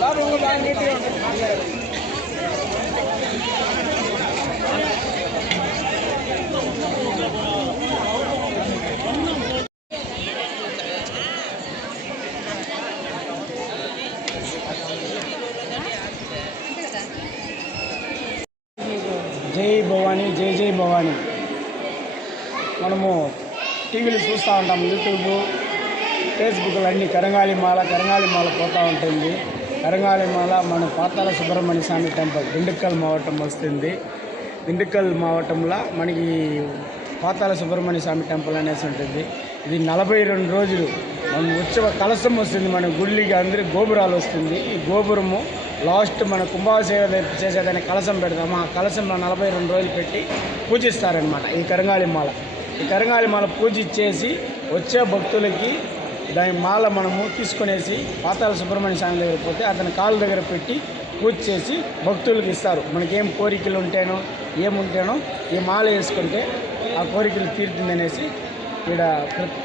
ಲಾಭ ಲಾಂಗ್ చూస్తూ ఉంటాం యూట్యూబ్ ఫేస్బుక్లు అన్నీ కరంగాలి మాల కరంగాలి మాల పోతూ ఉంటుంది. కరంగాలి మాల మన పాతాల సుబ్రహ్మణ్య స్వామి టెంపుల్ దిండుక్కల్ మావటం వస్తుంది. దిండుక్కల్ మావటంలో మనకి పాతాల సుబ్రహ్మణ్య స్వామి టెంపుల్ అనేసి ఉంటుంది. ఇది నలభై రెండు రోజులు మనం ఉత్సవ కలసం వస్తుంది మన గుళ్ళికి అందరి గోపురాలు వస్తుంది. ఈ గోపురము లాస్ట్ మన కుంభాభిషేకం చేసేదాన్ని కలసం పెడతాము ఆ కలసంలో నలభై రెండు రోజులు పెట్టి పూజిస్తారనమాట ఈ కరంగాలి మాల. ఈ కరంగాలి మాల పూజ ఇచ్చేసి వచ్చే భక్తులకి దాని మాల మనము తీసుకునేసి పాతాల సుబ్రహ్మణ్య స్వామి దగ్గర పోతే అతని కాళ్ళ దగ్గర పెట్టి పూజ చేసి భక్తులకు ఇస్తారు. మనకేం కోరికలు ఉంటేనో ఏముంటేనో ఈ మాల వేసుకుంటే ఆ కోరికలు తీరుతుందనేసి ఇక్కడ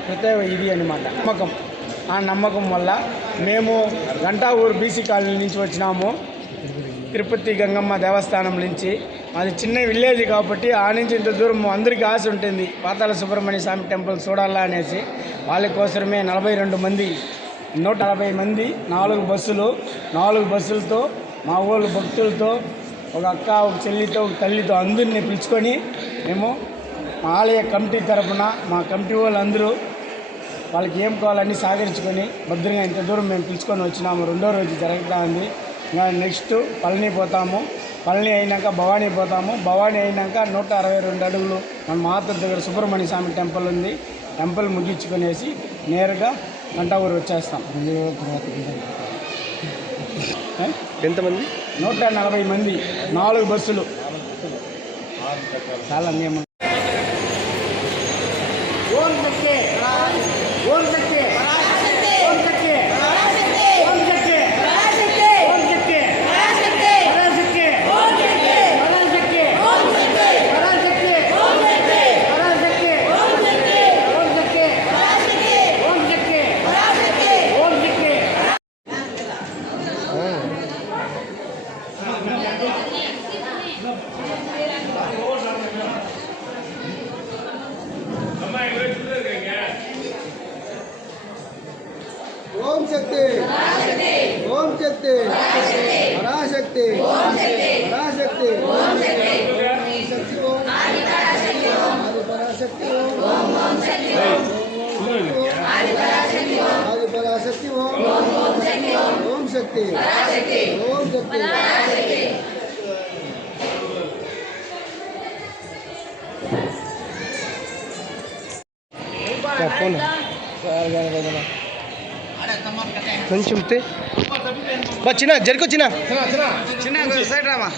ప్రత్యేక ఇది అనమాట నమ్మకం. ఆ నమ్మకం వల్ల మేము గంటా ఊరు బీసీ కాలనీ నుంచి వచ్చినాము. తిరుపతి గంగమ్మ దేవస్థానం నుంచి మాది చిన్న విలేజ్ కాబట్టి ఆ నుంచి ఇంత దూరం అందరికీ ఆశ ఉంటుంది. పాతాల సుబ్రహ్మణ్య స్వామి టెంపుల్ చూడాలా అనేసి. వాళ్ళ కోసమే నలభై రెండు మంది నూట నలభై మంది నాలుగు బస్సులు నాలుగు బస్సులతో మా ఊళ్ళో భక్తులతో ఒక అక్క ఒక చెల్లితో ఒక తల్లితో అందరిని పిలుచుకొని మేము మా ఆలయ కమిటీ తరఫున మా కమిటీ వాళ్ళందరూ వాళ్ళకి ఏం కావాలన్నీ సహకరించుకొని భద్రంగా ఇంత దూరం మేము పిలుచుకొని వచ్చినాము. రెండో రోజు జరుగుతూ ఉంది నెక్స్ట్ పళని పోతాము పళని అయినాక భవానీ పోతాము. భవానీ అయినాక నూట అరవై రెండు అడుగులు మన మాత దగ్గర సుబ్రహ్మణ్య స్వామి టెంపుల్ ఉంది. టెంపుల్ ముగించుకునేసి నేరుగా గంటావూరు వచ్చేస్తాం? ఎంతమంది? నూట నలభై మంది. నాలుగు బస్సులు. చాలా మేము ఓం శక్తి ఓం శక్తి ఫోన్ కొంచెం తే. బా చిన్న జరుకొచ్చిన చిన్న సైడ్ రామా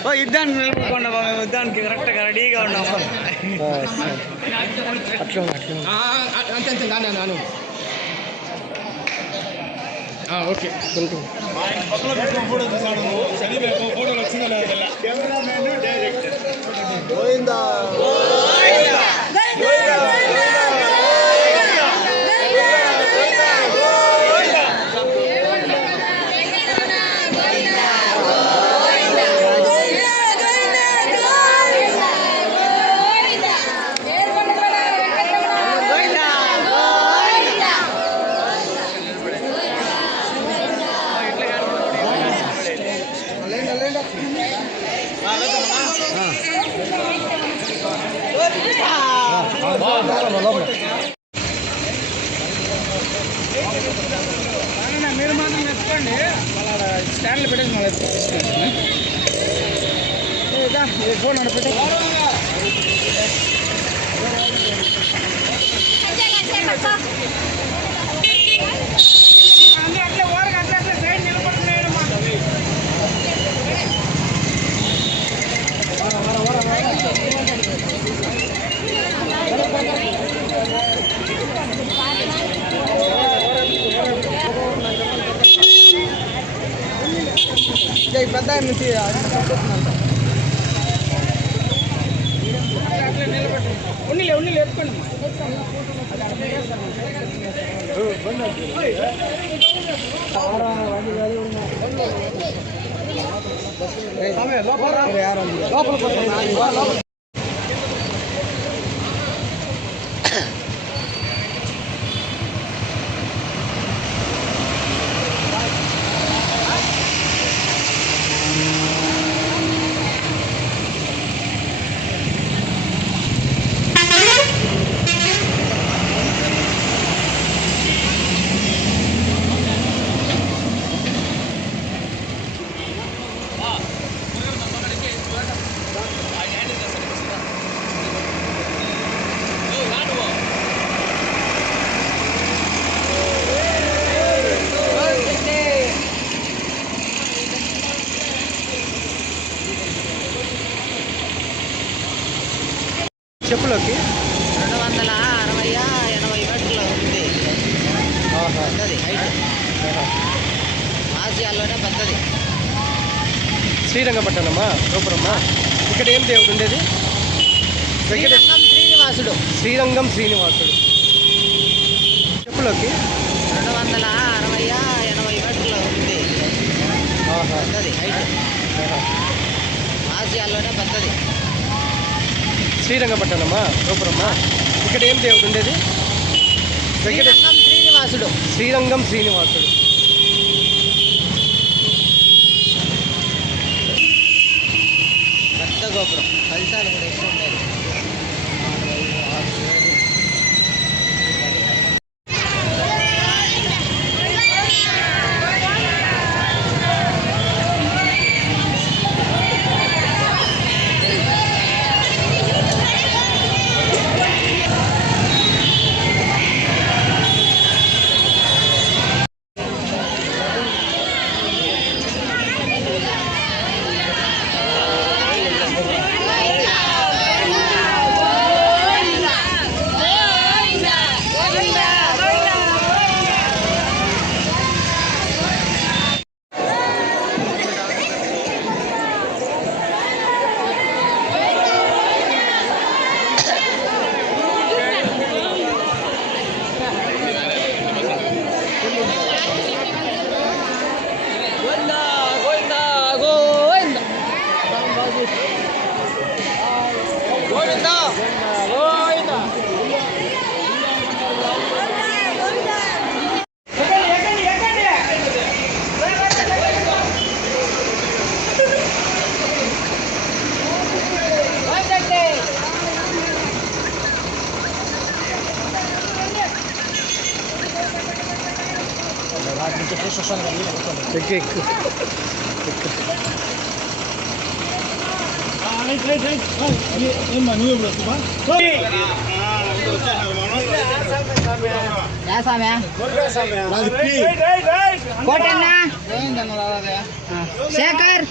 ఓ యుద్ధానికి నిలుపుకోండి బాబు యుద్ధానికి కరెక్ట్గా రెడీగా ఉన్నాం అట్లా అట్లా అంతే అంతే నాన్న నాను ಹಾಂ ಓಕೆ. ಗೋವಿಂದ. మీరు మాత్రం తెచ్చుకోండి వాళ్ళ స్టాండ్లో పెట్టేసి మళ్ళీ తీసుకొచ్చింది ఫోన్ నడిపెట్టి అట్లా ఓరగా అట్లా అట్లా సైడ్ నిలబడుతున్నాడు మా జై పెద్ద పెద్ద నుంచి ఉన్నిలే ఉన్నిలే ఎత్తుకోండి లోపల చెప్పులోకి దేవుడు ఉండేది. వెంకటేశ్వర శ్రీరంగం శ్రీనివాసుడు. శ్రీరంగం శ్రీనివాసుడు. చెప్పులోకి. రెండు వందల అరవై ఎనభై మీటర్లు ఉంది. పెద్దది. హైట్. ఆసియాలోనే పెద్దది. శ్రీరంగపట్టణమా గోపురమ్మా ఇక్కడ ఏం దేవుడు ఉండేది? వెంకటేశ్వర శ్రీరంగం శ్రీనివాసుడు. ഗോപുരം. പൈസ శ్రీరంగం శ్రీనివాసుడు పెద్ద గోపురం ఫలితాలు కూడా ఎక్కువ ఉండేది ఎక్కు ఎక్కు స్వామి కోటన్న శేఖర్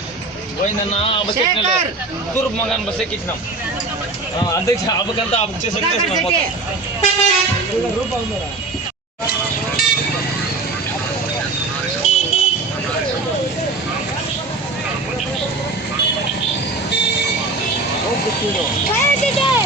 పోయిందన్నా బస్ శేఖర్ తూర్పు మగాన్ బస్ ఎక్కించినాం ఆ, అధ్యక్ష అబ్బకంతా బుక్ చేసి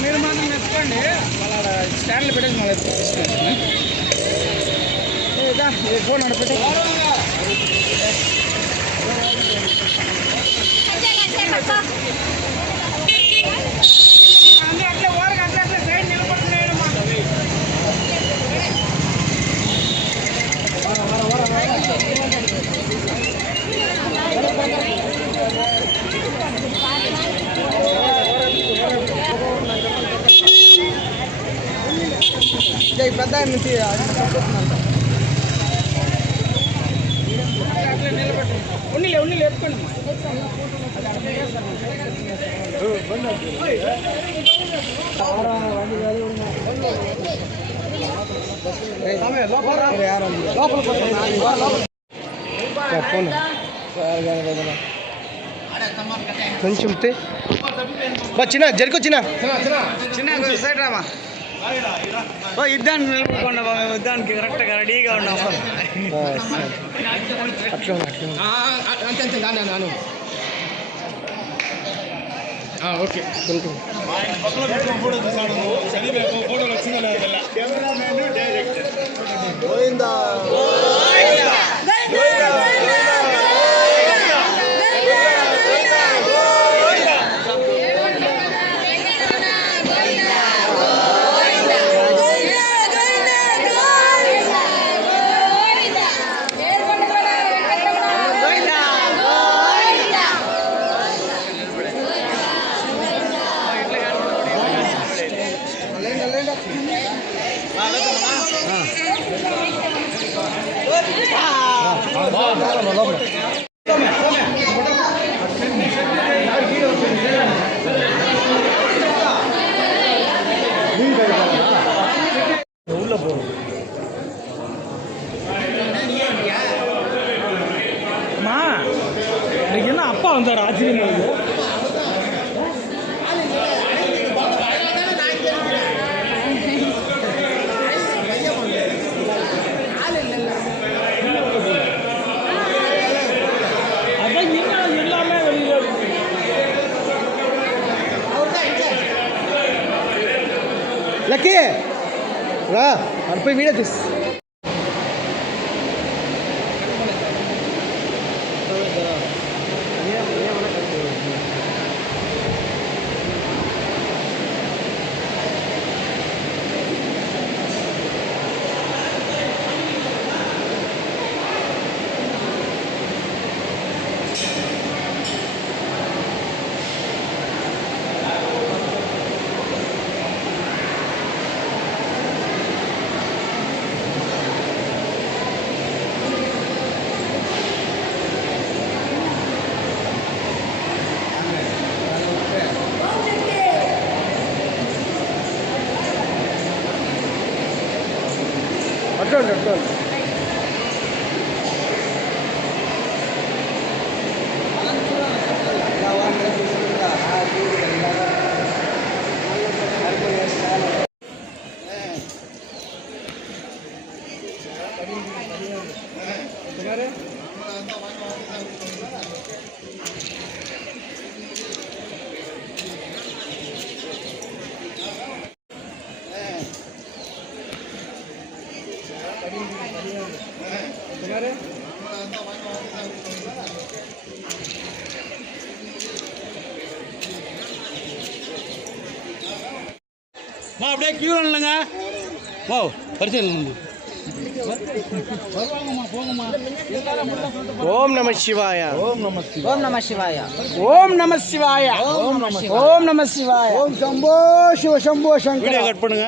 మీరు మాత్రం మెచ్చుకోండి వాళ్ళ స్టాండ్లు పెట్టేసి మళ్ళీ తీసుకొచ్చాను ఫోన్ నడిపెట్టి అట్లా ఈ పెద్ద ఆయన నుంచి ఉన్నిలే ఉన్నిలే ఎత్తుకోండి కొంచెం చిన్న జరికొచ్చిన చిన్న సైడ్ రామా. ஓ இதுதான் கொண்டு போங்க இதுதான் கரெக்டாக ரெடியாக கொண்டு நானும் நானும் ஆ ஓಕೆ ಕೊಟ್ಟು ಪಕ್ಕದ director Govinda los dobles. Lucky ரா போய் வீட Gracias. அப்படியே கியூ இல்லைங்க ஓ ஓம் நம சிவாயா. ஓம் நம ஓம் நம சிவாயா. ஓம் நம சிவாயா. ஓம் நம ஓம் நம ஓம் சம்போ சிவ சம்போ சங்கர். கட் பண்ணுங்க.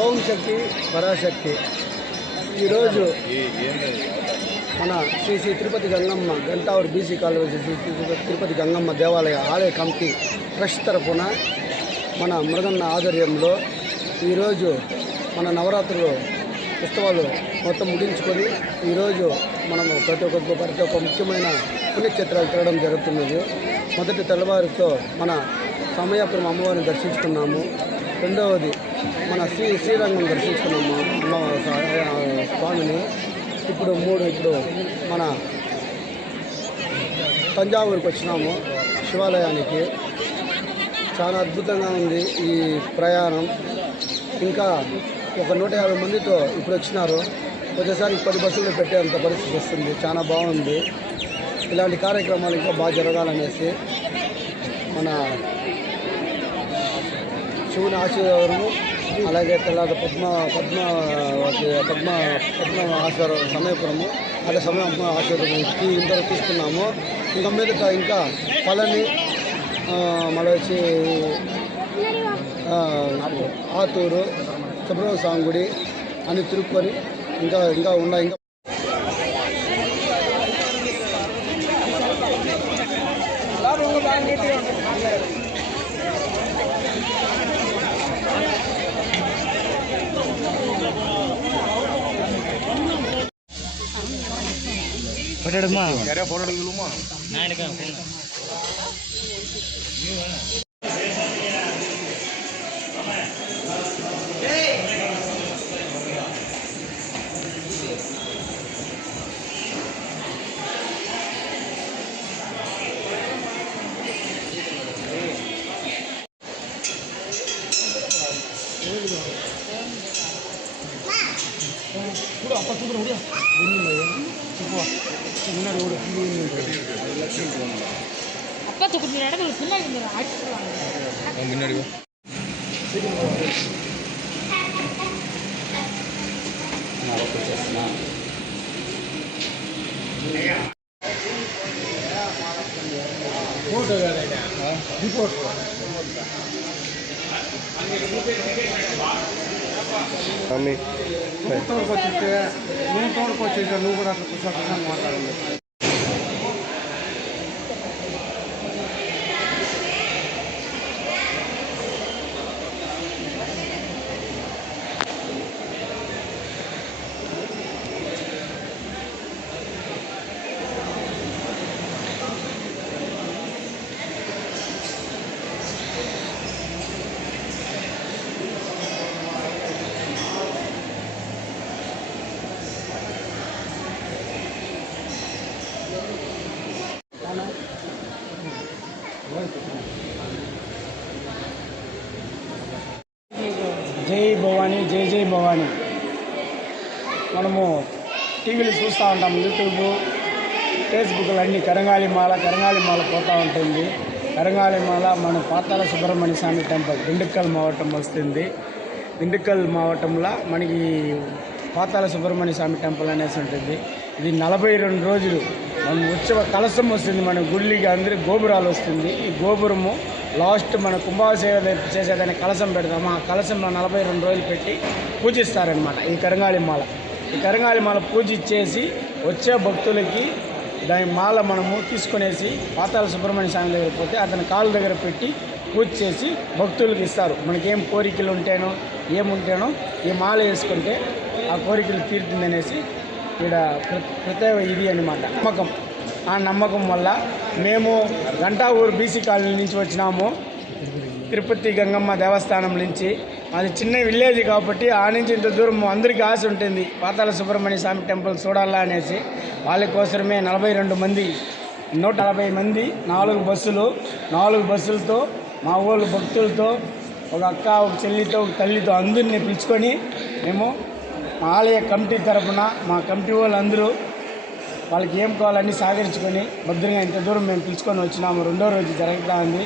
ఓం శక్తి పరాశక్తి. ఈరోజు మన శ్రీ శ్రీ తిరుపతి గంగమ్మ గంటావర్ బీసీ కాలేజీ శ్రీ తిరుపతి గంగమ్మ దేవాలయ ఆలయ కమిటీ ట్రస్ట్ తరఫున మన మృగన్న ఆధ్వర్యంలో ఈరోజు మన నవరాత్రులు ఉత్సవాలు మొత్తం ముగించుకొని ఈరోజు మనము ప్రతి ఒక్క ప్రతి ఒక్క ముఖ్యమైన పుణ్యక్షేత్రాలు తిరగడం జరుగుతున్నది. మొదటి తెల్లవారితో మన సమయాపురం అమ్మవారిని దర్శించుకున్నాము. రెండవది మన శ్రీ శ్రీరంగం దర్శించుకున్నాము స్వామిని ఇప్పుడు మూడు ఇప్పుడు మన తంజావూరుకి వచ్చినాము శివాలయానికి. చాలా అద్భుతంగా ఉంది ఈ ప్రయాణం. ఇంకా ఒక నూట యాభై మందితో ఇప్పుడు వచ్చినారు. వచ్చేసరికి పది బస్సులు పెట్టేంత పరిస్థితి వస్తుంది. చాలా బాగుంది. ఇలాంటి కార్యక్రమాలు ఇంకా బాగా జరగాలనేసి మన శివుని ఆశీర్వాదము అలాగే తర్వాత పద్మ పద్మ పద్మ పద్మ ఆశీర్వాదం సమయపురము అదే సమయం ఆశీర్వాదం ఇంతవరకు తీసుకున్నాము. ఇంకా మీదట ఇంకా పళని మళ్ళీ వచ్చి ఆతూరు సుబ్రహ్మణ్య స్వామి గుడి అని తిరుక్కొని ఇంకా ఇంకా ఉన్నాయి ఇంకా ఫోటో ఎడుమా సరే ఫోటో ఎడుగులుమా నా ఎడక ఫోన్ அப்பா தூக்குற முடியும் முன்னாடி ஒரு கொஞ்சம் இடத்துல பின்னாடி முன்னாடி తోడుకొచ్చేసా నువ్వు కూడా అట్లా కూర్చో మాట్లాడండి జై భవానీ జై జై భవానీ. మనము టీవీలు చూస్తూ ఉంటాం యూట్యూబ్ ఫేస్బుక్లు అన్ని కరంగాలి మాల కరంగాలి మాల పోతూ ఉంటుంది. కరంగాలి మాల మన పాతాల సుబ్రహ్మణ్య స్వామి టెంపుల్ దిండుక్కల్ మావటం వస్తుంది. దిండుక్కల్ మావటంలో మనకి పాతాల సుబ్రహ్మణ్య స్వామి టెంపుల్ అనేసి ఉంటుంది. ఇది నలభై రెండు రోజులు ఉత్సవ కలశం వస్తుంది మన గుళ్ళికి అందరి గోపురాలు వస్తుంది. ఈ గోపురము లాస్ట్ మన కుంభాభిషేకం చేసేదాన్ని కలశం పెడతాము. ఆ కలశంలో నలభై రెండు రోజులు పెట్టి పూజిస్తారనమాట ఈ కరంగాళి మాల. ఈ కరంగాళి మాల పూజించేసి వచ్చే భక్తులకి దాని మాల మనము తీసుకునేసి పాతాల సుబ్రహ్మణ్య స్వామి దగ్గర పోతే అతని కాళ్ళ దగ్గర పెట్టి పూజ చేసి భక్తులకు ఇస్తారు. మనకేం కోరికలు ఉంటేనో ఏముంటేనో ఈ మాల వేసుకుంటే ఆ కోరికలు తీరుతుందనేసి ఇక్కడ ప్ర- ప్రత్యేక ఇది అనమాట నమ్మకం. ఆ నమ్మకం వల్ల మేము గంటావూరు బీసీ కాలనీ నుంచి వచ్చినాము. తిరుపతి గంగమ్మ దేవస్థానం నుంచి. అది చిన్న విలేజ్ కాబట్టి ఆ నుంచి ఇంత దూరం అందరికీ ఆశ ఉంటుంది. పాతాల సుబ్రహ్మణ్య స్వామి టెంపుల్ చూడాలా అనేసి. వాళ్ళ కోసమే నలభై రెండు మంది నూట నలభై మంది నాలుగు బస్సులు నాలుగు బస్సులతో మా ఊళ్ళో భక్తులతో ఒక అక్క ఒక చెల్లితో ఒక తల్లితో అందరినీ పిలుచుకొని మేము ఆలయ కమిటీ తరపున మా కమిటీ వాళ్ళందరూ వాళ్ళకి ఏం కావాలన్నీ సహకరించుకొని భద్రంగా ఇంత దూరం మేము పిలుచుకొని వచ్చినాము. రెండో రోజు జరుగుతూ ఉంది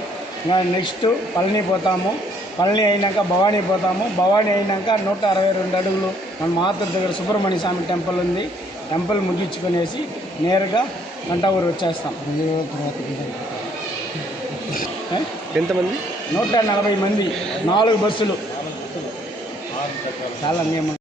నెక్స్ట్ పళని పోతాము. పళని అయినాక భవానీ పోతాము. భవానీ అయినాక నూట అరవై రెండు అడుగులు మన మాతృ దగ్గర సుబ్రహ్మణ్య స్వామి టెంపుల్ ఉంది. టెంపుల్ ముగించుకునేసి నేరుగా గంటావూరు వచ్చేస్తాం? ఎంతమంది? నూట నలభై మంది. నాలుగు బస్సులు. చాలా నియమం.